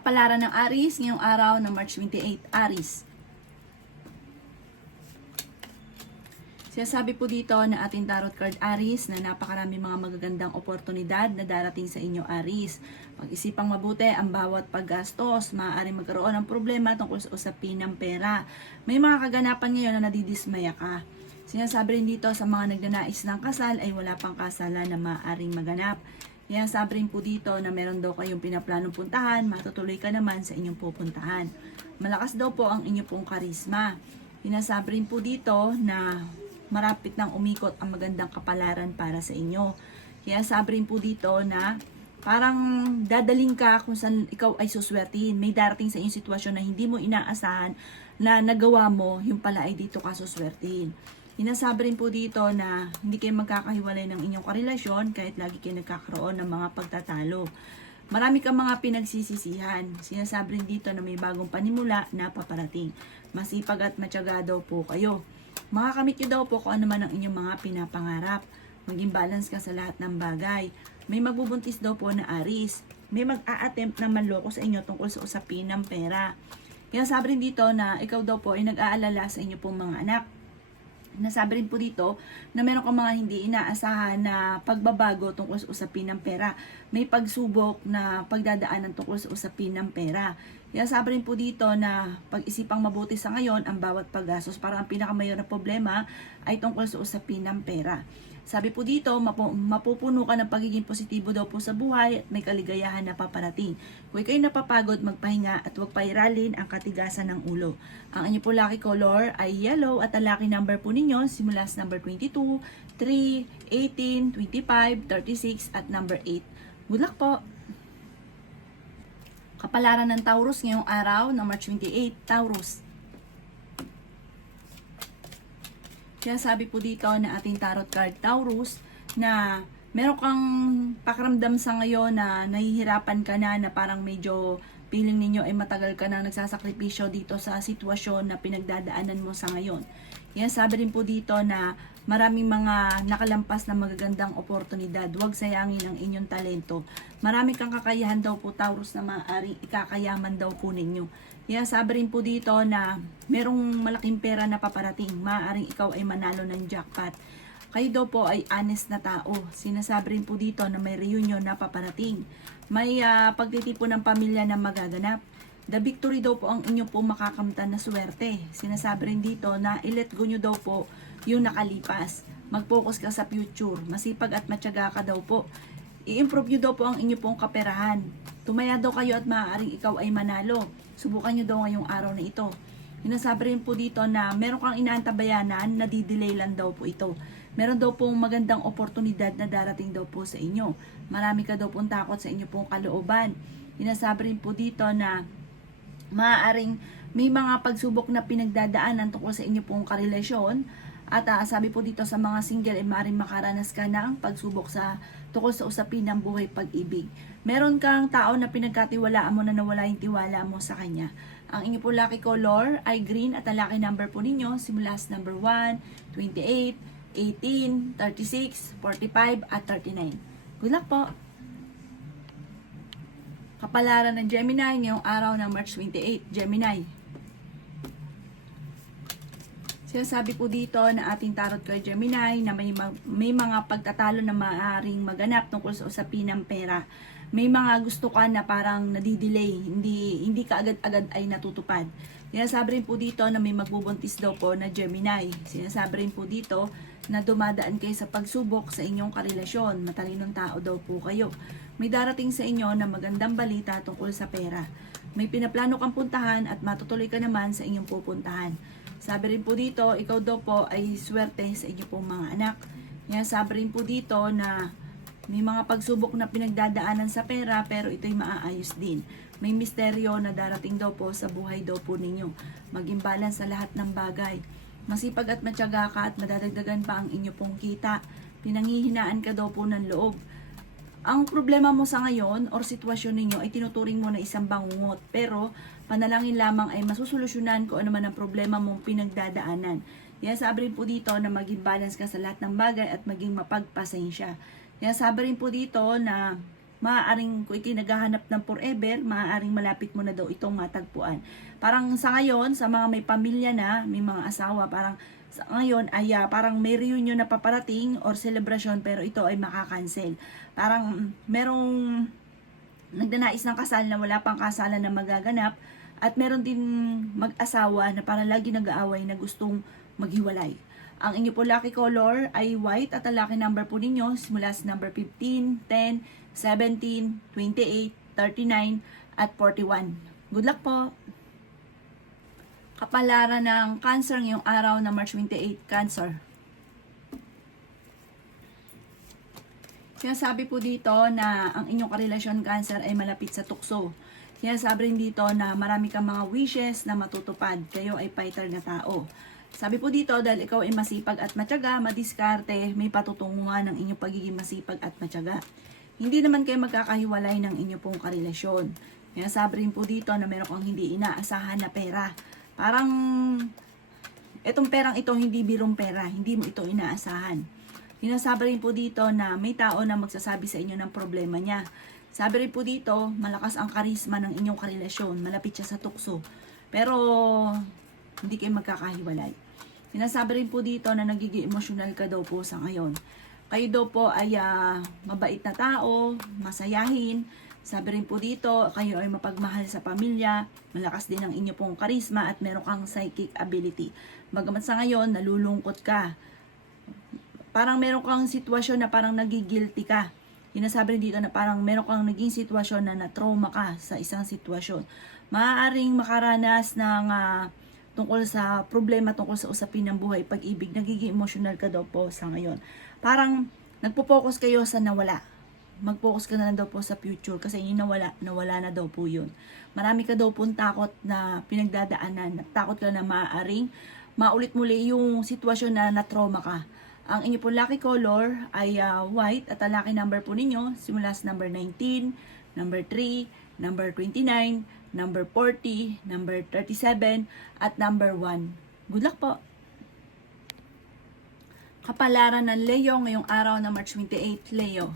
Kapalaran ng Aries ngayong araw ng March 28, Aries. Sinasabi po dito na ating tarot card Aries na napakarami mga magagandang oportunidad na darating sa inyo Aries. Pag-isipang mabuti ang bawat paggastos, maaaring magkaroon ng problema tungkol sa usapin ng pera. May mga kaganapan ngayon na nadidismaya ka. Sinasabi rin dito sa mga nagnanais ng kasal ay wala pang kasalan na maaaring maganap. Sinasabi rin po dito na meron daw kayong pinaplanong puntahan, matutuloy ka naman sa inyong pupuntahan. Malakas daw po ang inyong pong karisma. Sinasabi rin po dito na marapit nang umikot ang magandang kapalaran para sa inyo. Kaya sabi rin po dito na parang dadaling ka kung saan ikaw ay suswertihin. May darating sa inyong sitwasyon na hindi mo inaasahan na nagawa mo, yung pala ay dito ka suswertihin. Sinasabi rin po dito na hindi kayo magkakahiwalay ng inyong karelasyon kahit lagi kayo nagkakaroon ng mga pagtatalo. Marami kang mga pinagsisisihan. Sinasabi rin dito na may bagong panimula na paparating. Masipag at matyaga daw po kayo. Makakamit nyo daw po kung ano man ang inyong mga pinapangarap. Maging balance ka sa lahat ng bagay. May magbubuntis daw po na Aries. May mag-a-attempt na manloko sa inyo tungkol sa usapin ng pera. Kaya sabi rin dito na ikaw daw po ay nag-aalala sa inyo pong mga anak. Nasabi rin po dito na meron kang mga hindi inaasahan na pagbabago tungkol sa usapin ng pera. May pagsubok na pagdadaanan tungkol sa usapin ng pera. Kaya sabi rin po dito na pag-isipang mabuti sa ngayon ang bawat paggastos para ang pinakamayor na problema ay tungkol sa usapin ng pera. Sabi po dito, mapupuno ka ng pagiging positibo daw po sa buhay at may kaligayahan na paparating. Kung kayo napapagod, magpahinga at huwag pairalin ang katigasan ng ulo. Ang inyo po lucky color ay yellow at ang lucky number po ninyo simula sa number 22, 3, 18, 25, 36 at number 8. Good luck po! Kapalaran ng Taurus ngayong araw ng March 28, Taurus. Kaya sabi po dito na ating tarot card Taurus na meron kang pakiramdam sa ngayon na nahihirapan ka na parang medyo feeling ninyo ay matagal ka na nagsasakripisyo dito sa sitwasyon na pinagdadaanan mo sa ngayon. Kaya sabi rin po dito na maraming mga nakalampas na magagandang oportunidad. Huwag sayangin ang inyong talento. Marami kang kakayahan daw po Taurus na maaaring ikakayaman daw po ninyo. Kaya sabi rin po dito na merong malaking pera na paparating. Maaaring ikaw ay manalo ng jackpot. Kayo daw po ay honest na tao. Sinasabi rin po dito na may reunion na paparating. May pagtitipon ng pamilya na magaganap. The victory daw po ang inyo po makakamtan na swerte. Sinasabi rin dito na i-let go nyo daw po yung nakalipas. Mag-focus ka sa future. Masipag at matyaga ka daw po. I-improve nyo daw po ang inyo pong kaperahan. Tumaya daw kayo at maaaring ikaw ay manalo. Subukan nyo daw ngayong araw na ito. Sinasabi rin po dito na meron kang inaantabayanan na di-delay lang daw po ito. Meron daw pong magandang oportunidad na darating daw po sa inyo. Marami ka daw pong takot sa inyo pong kalooban. Sinasabi rin po dito na maaaring may mga pagsubok na pinagdadaanan tungkol sa inyo pong karelasyon. At sabi po dito sa mga single ay maaaring makaranas ka ng pagsubok sa tungkol sa usapin ng buhay pag-ibig. Meron kang tao na pinagkatiwalaan mo na nawala yung tiwala mo sa kanya. Ang inyo po lucky color ay green at ang lucky number po ninyo simula sa number 1, 28, 18, 36, 45 at 39. Good luck po! Kapalaran ng Gemini ngayong araw ng March 28, Gemini. Sinasabi po dito na ating tarot card Gemini na may mga pagtatalo na maaaring maganap tungkol sa usapin ng pera. May mga gusto ka na parang nadidelay, hindi ka agad-agad ay natutupad. Sinasabi rin po dito na may magbubuntis daw po na Gemini. Sinasabi rin po dito na dumadaan kayo sa pagsubok sa inyong karelasyon. Matalinong tao daw po kayo. May darating sa inyo na magandang balita tungkol sa pera. May pinaplano kang puntahan at matutuloy ka naman sa inyong pupuntahan. Sabi rin po dito, ikaw daw po ay swerte sa inyong pong mga anak. Sabi rin po dito na may mga pagsubok na pinagdadaanan sa pera pero ito'y maaayos din. May misteryo na darating daw po sa buhay daw po ninyo. Maging balance sa lahat ng bagay. Masipag at matyaga ka at madadagdagan pa ang inyo pong kita. Pinanghihinaan ka daw po ng loob. Ang problema mo sa ngayon or sitwasyon ninyo ay tinuturing mo na isang bangungot. Pero panalangin lamang ay masusolusyonan kung ano man ang problema mong pinagdadaanan. Sabi rin po dito na maging balance ka sa lahat ng bagay at maging mapagpasensya. Sabi rin po dito na maaaring kung ito'y naghahanap ng forever, maaaring malapit mo na daw itong matagpuan. Parang sa ngayon, sa mga may pamilya na, may mga asawa, parang sa ngayon ay parang may reunion na paparating or celebration pero ito ay makakancel. Parang merong nagdanais ng kasal na wala pang kasalan na magaganap at meron din mag-asawa na parang lagi nag-aaway na gustong maghiwalay. Ang inyo po lucky color ay white at ang lucky number po ninyo simula sa number 15, 10, 17, 28, 39 at 41. Good luck po! Kapalaran ng Cancer ngayong araw na March 28, Cancer. Sinasabi po dito na ang inyong karelasyon Cancer ay malapit sa tukso. Sinasabi rin dito na marami kang mga wishes na matutupad. Kayo ay fighter na tao. Sabi po dito dahil ikaw ay masipag at matyaga, madiskarte, may patutunguhan ng inyong pagiging masipag at matyaga. Hindi naman kayo magkakahiwalay ng inyong pong karelasyon. Sinasabi rin po dito na meron kang hindi inaasahan na pera. Parang itong perang ito hindi birong pera, hindi mo ito inaasahan. Sinasabi rin po dito na may tao na magsasabi sa inyo ng problema niya. Sabi rin po dito, malakas ang karisma ng inyong karelasyon, malapit siya sa tukso. Pero hindi kayo magkakahiwalay. Sinasabi rin po dito na nagiging emosyonal ka daw po sa ngayon. Kayo daw po ay mabait na tao, masayahin. Sabi rin po dito, kayo ay mapagmahal sa pamilya, malakas din ang inyo pong karisma at meron kang psychic ability. Bagamat sa ngayon, nalulungkot ka. Parang meron kang sitwasyon na parang nagigilty ka. Sinasabi rin dito na parang meron kang naging sitwasyon na na-trauma ka sa isang sitwasyon. Maaaring makaranas ng tungkol sa problema, tungkol sa usapin ng buhay, pag-ibig, nagiging emotional ka daw po sa ngayon. Parang nagpo-focus kayo sa nawala. Mag-focus ka na lang daw po sa future kasi yung nawala na daw po yun. Marami ka daw pong takot na pinagdadaanan. Takot ka na maaaring maulit muli yung sitwasyon na na-trauma ka. Ang inyo pong lucky color ay white at ang lucky number po ninyo simula sa number 19, number 3, number 29, number 40, number 37, at number 1. Good luck po! Kapalaran ng Leo ngayong araw na March 28, Leo.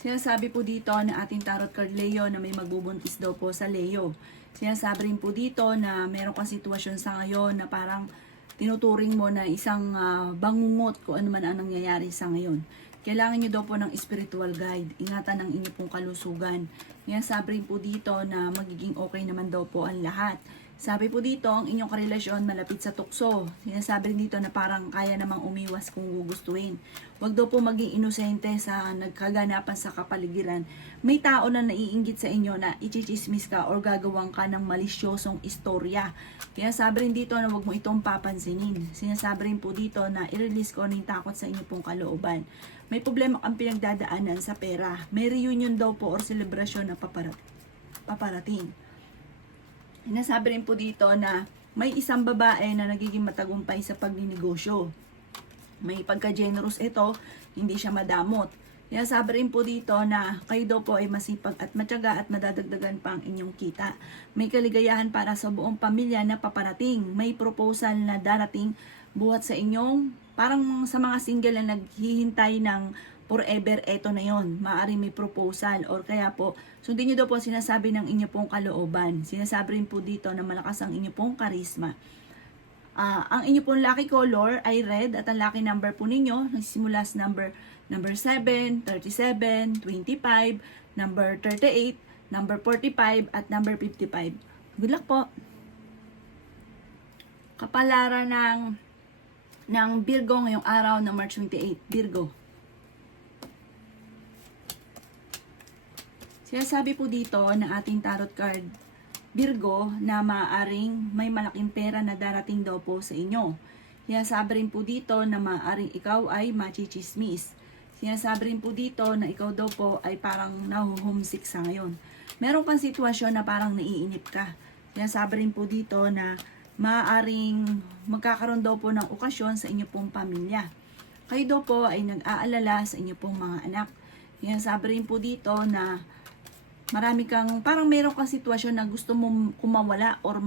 Sinasabi po dito na ating tarot card Leo na may magbubuntis daw po sa Leo. Sinasabi rin po dito na meron kang sitwasyon sa ngayon na parang tinuturing mo na isang bangungot kung ano man ang nangyayari sa ngayon. Kailangan nyo daw po ng spiritual guide. Ingatan ang inyo pong kalusugan. Sinasabi rin po dito na magiging okay naman daw po ang lahat. Sabi po dito, ang inyong karelasyon malapit sa tukso. Sinasabi rin dito na parang kaya namang umiwas kung gugustuhin. Huwag daw po maging inosente sa nagkaganapan sa kapaligiran. May tao na naiinggit sa inyo na ichichismis ka or gagawang ka ng malisyosong istorya. Sinasabi rin dito na huwag mo itong papansinin. Sinasabi rin po dito na i-release ko ng takot sa inyo pong kalooban. May problema kang pinagdadaanan sa pera. May reunion daw po or celebration na paparating. Nasabi rin po dito na may isang babae na nagiging matagumpay sa pagninegosyo. May pagka-generous ito, hindi siya madamot. Nasabi rin po dito na kayo daw po ay masipag at matyaga at madadagdagan pa ang inyong kita. May kaligayahan para sa buong pamilya na paparating. May proposal na darating buhat sa inyong, parang sa mga single na naghihintay ng forever, eto na yon. Maaari may proposal or kaya po, sundin nyo daw po sinasabi ng inyo pong kalooban. Sinasabi rin po dito na malakas ang inyo pong karisma. Ang inyo pong lucky color ay red at ang lucky number po ninyo, nagsisimula sa number 7, 37, 25, number 38, number 45, at number 55. Good luck po! Kapalaran ng Virgo ngayong araw na March 28. Virgo. Sinasabi po dito na ating tarot card Virgo na maaaring may malaking pera na darating daw po sa inyo. Sinasabi rin po dito na maaaring ikaw ay machichismis. Sinasabi rin po dito na ikaw daw po ay parang nahuhumsik sa ngayon. Meron kang sitwasyon na parang naiinip ka. Sinasabi rin po dito na maaaring magkakaroon daw po ng okasyon sa inyo pong pamilya. Kayo daw po ay nag-aalala sa inyo pong mga anak. Sinasabi rin po dito na marami kang, parang meron kang sitwasyon na gusto mo kumawala or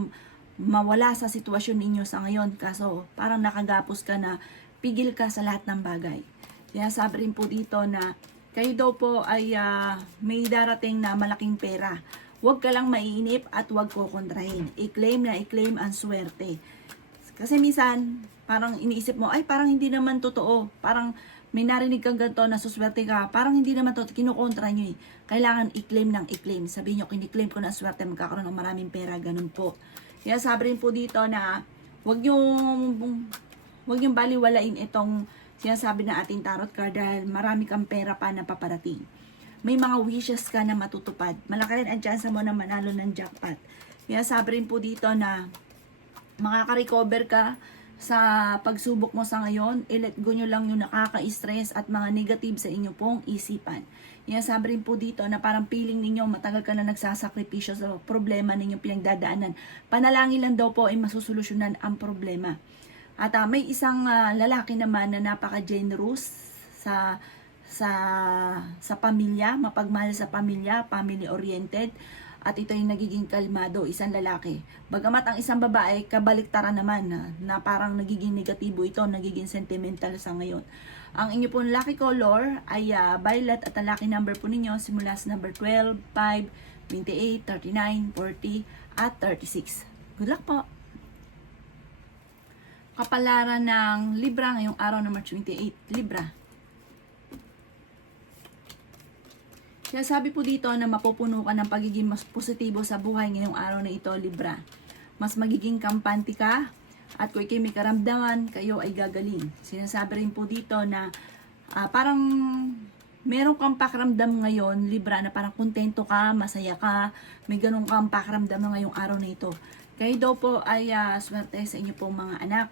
mawala sa sitwasyon ninyo sa ngayon. Kaso parang nakagapos ka na pigil ka sa lahat ng bagay. Sinasabi rin po dito na kayo daw po ay may darating na malaking pera. Huwag ka lang maiinip at huwag kukontrahin. I-claim na i-claim ang swerte. Kasi minsan, parang iniisip mo, ay parang hindi naman totoo. Parang may narinig kang ganito na suswerte ka. Parang hindi naman totoo. Kinukontra nyo eh. Kailangan i-claim ng i-claim. Sabihin nyo, kini-claim ko na swerte, magkakaroon ng maraming pera. Ganun po. Kaya sabi rin po dito na huwag yung baliwalain itong sinasabi na ating tarot card dahil marami kang pera pa na paparating. May mga wishes ka na matutupad. Malaki rin ang chance mo na manalo ng jackpot. Kaya sabi rin po dito na makaka-recover ka sa pagsubok mo sa ngayon. I-let go nyo lang yung nakaka-stress at mga negative sa inyo pong isipan. Kaya sabi rin po dito na parang feeling ninyo matagal ka na nagsasakripisyo sa problema ninyong pinagdadaanan. Panalangin lang daw po ay masusolusyonan ang problema. At may isang lalaki naman na napaka-generous sa pamilya, mapagmahal sa pamilya, family-oriented, at ito yung nagiging kalmado, isang lalaki. Bagamat ang isang babae, kabaliktaran naman na parang nagiging negatibo ito, nagiging sentimental sa ngayon. Ang inyo pong lucky color ay violet at ang lucky number po ninyo simula sa number 12, 5, 28, 39, 40, at 36. Good luck po! Kapalaran ng Libra ngayong araw ng March 28, Libra. Kaya sabi po dito na mapupuno ka ng pagiging mas positibo sa buhay ngayong araw na ito, Libra. Mas magiging kampante ka at kung ikay may karamdaman, kayo ay gagaling. Sinasabi rin po dito na parang meron kang pakiramdam ngayon, Libra, na parang kontento ka, masaya ka, may ganun kang pakiramdam na ngayong araw na ito. Kayo daw po ay swerte sa inyo pong mga anak.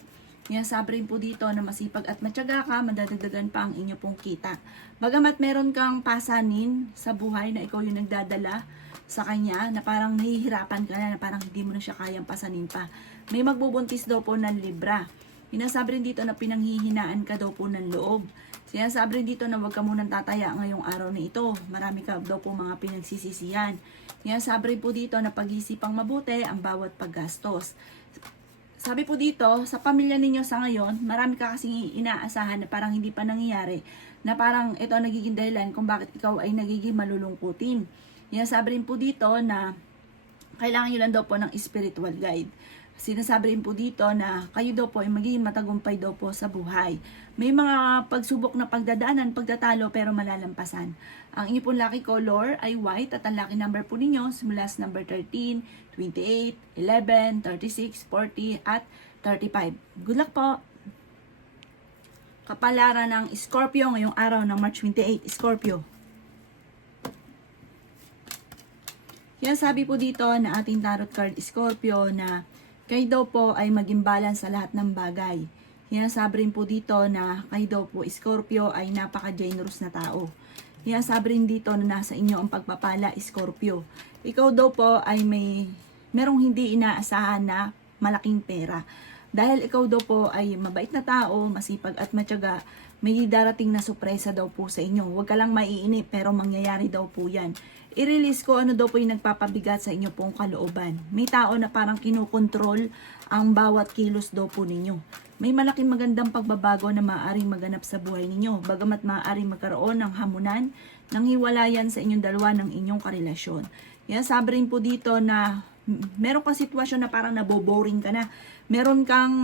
Sinasabi rin po dito na masipag at matyaga ka, madadagdagan pa ang inyo pong kita. Bagamat meron kang pasanin sa buhay na ikaw yung nagdadala sa kanya, na parang nahihirapan ka na parang hindi mo na siya kayang pasanin pa. May magbubuntis daw po ng Libra. Sinasabi rin dito na pinanghihinaan ka daw po ng loob. Sinasabi rin dito na huwag ka munang tataya ngayong araw na ito. Marami ka daw po mga pinagsisisihan. Sinasabi rin po dito na pag-iisipang mabuti ang bawat paggastos. Sabi po dito, sa pamilya ninyo sa ngayon, marami ka kasing inaasahan na parang hindi pa nangyayari, na parang ito ang nagiging dahilan kung bakit ikaw ay nagiging malulungkutin. Sabi rin po dito na kailangan nyo lang daw po ng spiritual guide. Sinasabi rin po dito na kayo daw po ay magiging matagumpay daw po sa buhay. May mga pagsubok na pagdadaanan, pagtatalo, pero malalampasan. Ang inyo pong lucky color ay white at ang lucky number po ninyo simula sa number 13, 28, 11, 36, 40, at 35. Good luck po! Kapalaran ng Scorpio ngayong araw ng March 28, Scorpio. Yan sabi po dito na ating tarot card Scorpio na kayo daw po ay maging balance sa lahat ng bagay. Sabi rin po dito na kayo daw po Scorpio ay napaka-generous na tao. Sabi rin dito na nasa inyo ang pagpapala, Scorpio. Ikaw daw po ay merong hindi inaasahan na malaking pera. Dahil ikaw daw po ay mabait na tao, masipag at matyaga, may darating na sorpresa daw po sa inyo. Huwag ka lang maiinip pero mangyayari daw po yan. I-release ko ano daw po yung nagpapabigat sa inyo pong kalooban. May tao na parang kinukontrol ang bawat kilos daw po ninyo. May malaking magandang pagbabago na maaaring maganap sa buhay ninyo. Bagamat maaaring magkaroon ng hamunan, ng hiwalayan sa inyong dalawa ng inyong karelasyon. Sabi rin po dito na meron kang sitwasyon na parang naboboring ka na. Meron kang,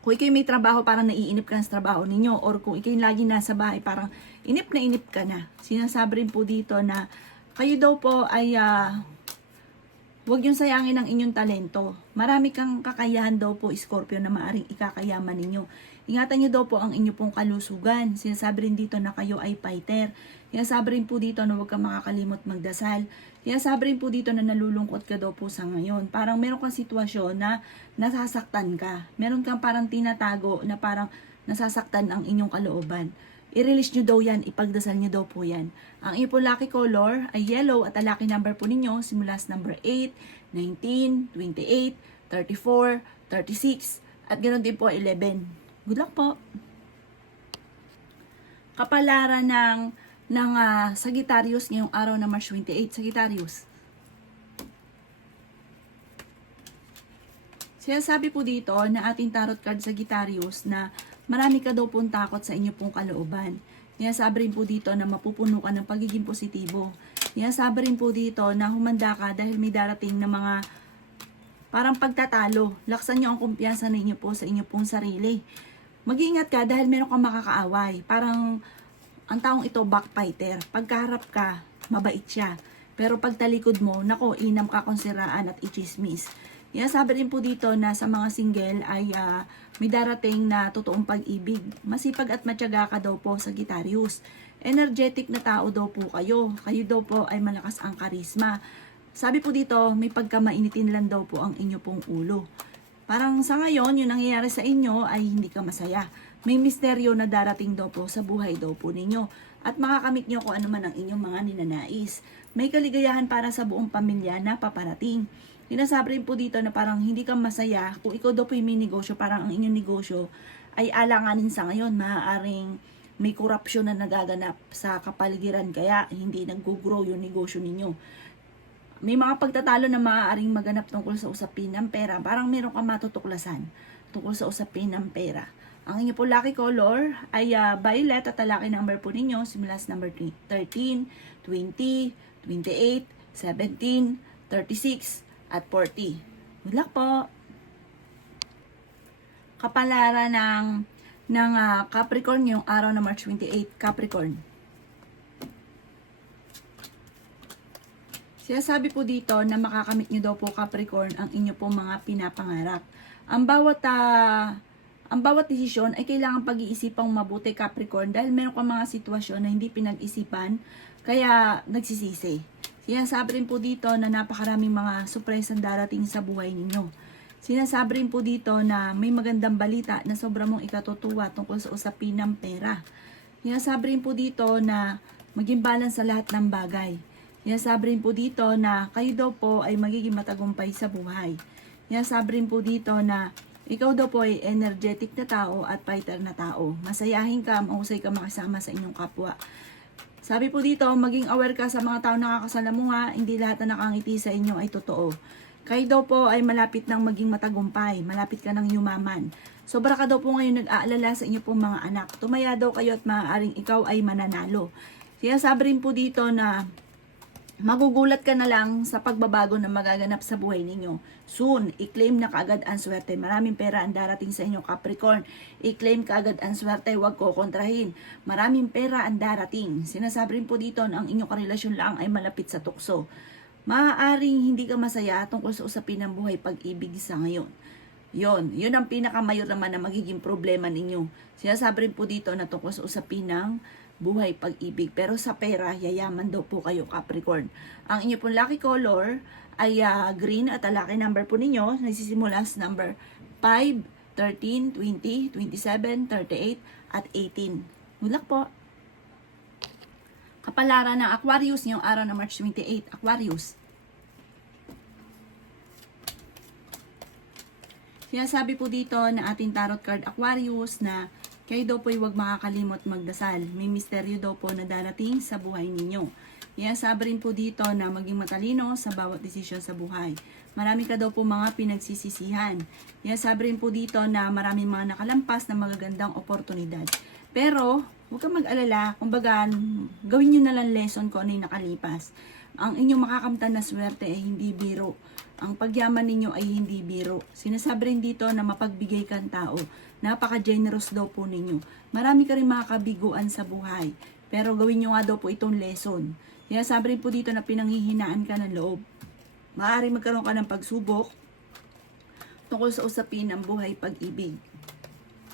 kung ikaw may trabaho, parang naiinip ka sa trabaho ninyo. Or kung ikaw lagi nasa bahay, parang inip na inip ka na. Sinasabi rin po dito na kayo daw po ay huwag yung sayangin ang inyong talento. Marami kang kakayahan daw po, Scorpio, na maaaring ikakayaman ninyo. Ingatan nyo daw po ang inyong pong kalusugan. Sinasabi rin dito na kayo ay fighter. Sinasabi rin po dito na huwag kang makakalimot magdasal. Sinasabi rin po dito na nalulungkot ka daw po sa ngayon. Parang meron kang sitwasyon na nasasaktan ka. Meron kang parang tinatago na parang nasasaktan ang inyong kalooban. I-release nyo daw yan, ipagdasal nyo daw po yan. Ang inyong po lucky color ay yellow at ang lucky number po ninyo simula sa number 8, 19, 28, 34, 36, at ganoon din po 11. Good luck po! Kapalaran ng Sagittarius ngayong araw na March 28, Sagittarius. Sinasabi po dito na ating tarot card Sagittarius na marami ka daw pong takot sa inyo pong kalooban. Sabi rin po dito na mapupuno ka ng pagiging positibo. Sabi rin po dito na humanda ka dahil may darating na mga parang pagtatalo. Laksan nyo ang kumpiyansa ninyo po sa inyo pong sarili. Mag-iingat ka dahil meron kang makakaaway. Parang ang taong ito backfighter. Pagkaharap ka, mabait siya. Pero pag talikod mo, nako, inam ka kung siraan at ichismis. Sabi rin po dito na sa mga single ay may darating na totoong pag-ibig. Masipag at matyaga ka daw po, Sagittarius. Energetic na tao daw po kayo. Kayo daw po ay malakas ang karisma. Sabi po dito, may pagkamainitin lang daw po ang inyo pong ulo. Parang sa ngayon, yung nangyayari sa inyo ay hindi ka masaya. May misteryo na darating daw po sa buhay daw po ninyo. At makakamit nyo kung ano man ang inyong mga ninanais. May kaligayahan para sa buong pamilya na paparating. Sinasabi rin po dito na parang hindi ka masaya kung ikaw daw po yung may negosyo, parang ang inyong negosyo ay alanganin sa ngayon. Maaaring may korupsyon na nagaganap sa kapaligiran kaya hindi nag-grow yung negosyo ninyo. May mga pagtatalo na maaaring maganap tungkol sa usapin ng pera. Parang meron ka matutuklasan tungkol sa usapin ng pera. Ang inyo po lucky color ay violet at ang lucky number po ninyo simula sa number 13, 20, 28, 17, 36, at 40. Good luck po. Kapalaran ng Capricorn yung araw na March 28, Capricorn. Sinasabi po dito na makakamit nyo daw po, Capricorn, ang inyo pong mga pinapangarap. Ang bawat desisyon ay kailangan pag-iisipang mabuti, Capricorn, dahil meron kang mga sitwasyon na hindi pinag-isipan kaya nagsisisi. Sinasabi rin po dito na napakaraming mga surpresang darating sa buhay ninyo. Sinasabi rin po dito na may magandang balita na sobra mong ikatutuwa tungkol sa usapin ng pera. Sinasabi rin po dito na maging balance sa lahat ng bagay. Sinasabi rin po dito na kayo daw po ay magiging matagumpay sa buhay. Sinasabi rin po dito na ikaw daw po ay energetic na tao at fighter na tao. Masayahin ka, mahusay ka makasama sa inyong kapwa. Sabi po dito, maging aware ka sa mga tao nakakasalamuha, hindi lahat na nakangiti sa inyo ay totoo. Kayo daw po ay malapit ng maging matagumpay, malapit ka ng yumaman. Sobra ka daw po ngayon nag-aalala sa inyo pong mga anak. Tumaya daw kayo at maaaring ikaw ay mananalo. Sinasabi rin po dito na magugulat ka na lang sa pagbabago na magaganap sa buhay ninyo. Soon, i-claim na kaagad ang swerte. Maraming pera ang darating sa inyo, Capricorn. I-claim kaagad ang swerte, huwag ko kontrahin. Maraming pera ang darating. Sinasabi rin po dito na ang inyong karelasyon lang ay malapit sa tukso. Maaaring hindi ka masaya tungkol sa usapin ng buhay pag-ibig sa ngayon. Yun ang pinakamayor naman na magiging problema ninyo. Sinasabi rin po dito na tungkol sa usapin ng buhay pag-ibig. Pero sa pera, yayaman daw po kayo, Capricorn. Ang inyo pong lucky color ay green at ang lucky number po ninyo nagsisimula sa number 5, 13, 20, 27, 38, at 18. Good luck po. Kapalaran ng Aquarius ngayong araw na March 28, Aquarius. Sinasabi po dito na ating tarot card Aquarius na kayo daw po ay huwag makakalimot magdasal. May misteryo daw po na darating sa buhay ninyo. Sabi rin po dito na maging matalino sa bawat desisyon sa buhay. Marami ka daw po mga pinagsisisihan. Sabi rin po dito na maraming mga nakalampas na magagandang oportunidad. Pero, huwag kang mag-alala. Kumbaga, gawin nyo na lang lesson kung ano yung nakalipas. Ang inyong makakamtan na swerte ay hindi biro. Ang pagyaman ninyo ay hindi biro. Sinasabi rin dito na mapagbigay kang tao. Napaka-generous daw po ninyo. Marami ka rin mga kabiguan sa buhay. Pero gawin nyo nga daw po itong lesson. Sabi rin po dito na pinanghihinaan ka ng loob. Maaari magkaroon ka ng pagsubok tungkol sa usapin ng buhay pag-ibig.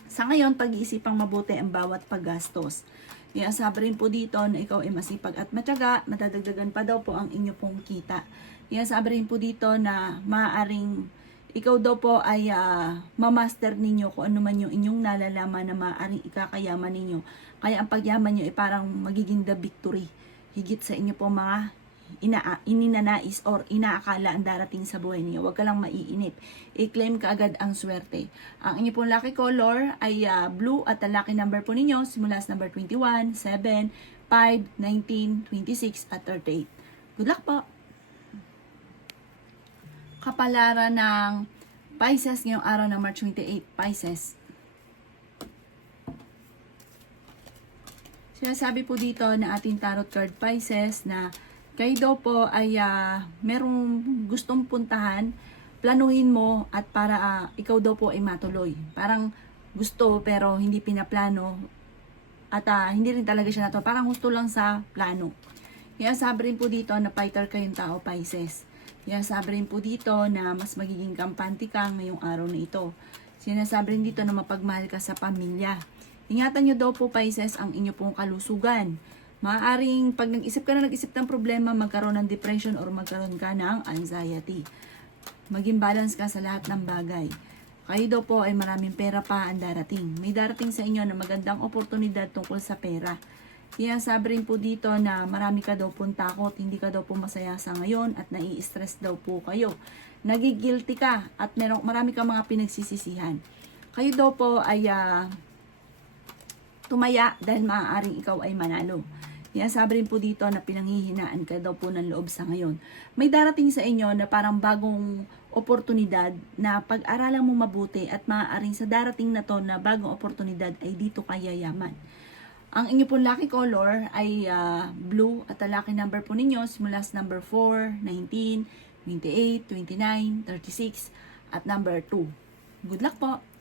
Sa ngayon, pag-iisipang mabuti ang bawat paggastos. Sabi rin po dito na ikaw ay masipag at matyaga, matadagdagan pa daw po ang inyo pong kita. Sabi rin po dito na maaaring ikaw daw po ay mamaster ninyo kung ano man yung inyong nalalaman na maaaring ikakayaman ninyo. Kaya ang pagyaman nyo ay parang magiging the victory. Higit sa inyo po mga ininanais or inaakala ang darating sa buhay niyo. Huwag ka lang maiinip. I-claim ka agad ang swerte. Ang inyo pong lucky color ay blue at ang lucky number po ninyo simula sa number 21, 7, 5, 19, 26 at 38. Good luck po! Kapalaran ng Pisces ngayong araw ng March 28, Pisces. Sinasabi po dito na ating tarot card Pisces na kayo daw po ay merong gustong puntahan, planuhin mo at para ikaw daw po ay matuloy. Parang gusto pero hindi pinaplano at hindi rin talaga siya nato. Parang gusto lang sa plano. Kaya sabi rin po dito na fighter kayong tao Pisces. Kaya sabi rin po dito na mas magiging kampante ka ngayong araw na ito. Sinasabi rin dito na mapagmahal ka sa pamilya. Ingatan nyo daw po Pisces ang inyo pong kalusugan. Maaaring pag nag-isip ka na nag-isip ng problema, magkaroon ng depression or magkaroon ka ng anxiety. Maging balance ka sa lahat ng bagay. Kayo daw po ay maraming pera pa ang darating. May darating sa inyo na magandang oportunidad tungkol sa pera. Kaya sabi rin po dito na marami ka daw pong takot, hindi ka daw po masaya sa ngayon at nai-stress daw po kayo. Nagigilty ka at marami ka mga pinagsisisihan. Kayo daw po ay tumaya dahil maaaring ikaw ay manalo. Kaya sabi rin po dito na pinanghihinaan ka daw po ng loob sa ngayon. May darating sa inyo na parang bagong oportunidad na pag-aralan mo mabuti at maaaring sa darating na to na bagong oportunidad ay dito ka yayaman. Ang inyo pong lucky color ay blue at ang lucky number po ninyo simula sa number 4, 19, 28, 29, 36 at number 2. Good luck po!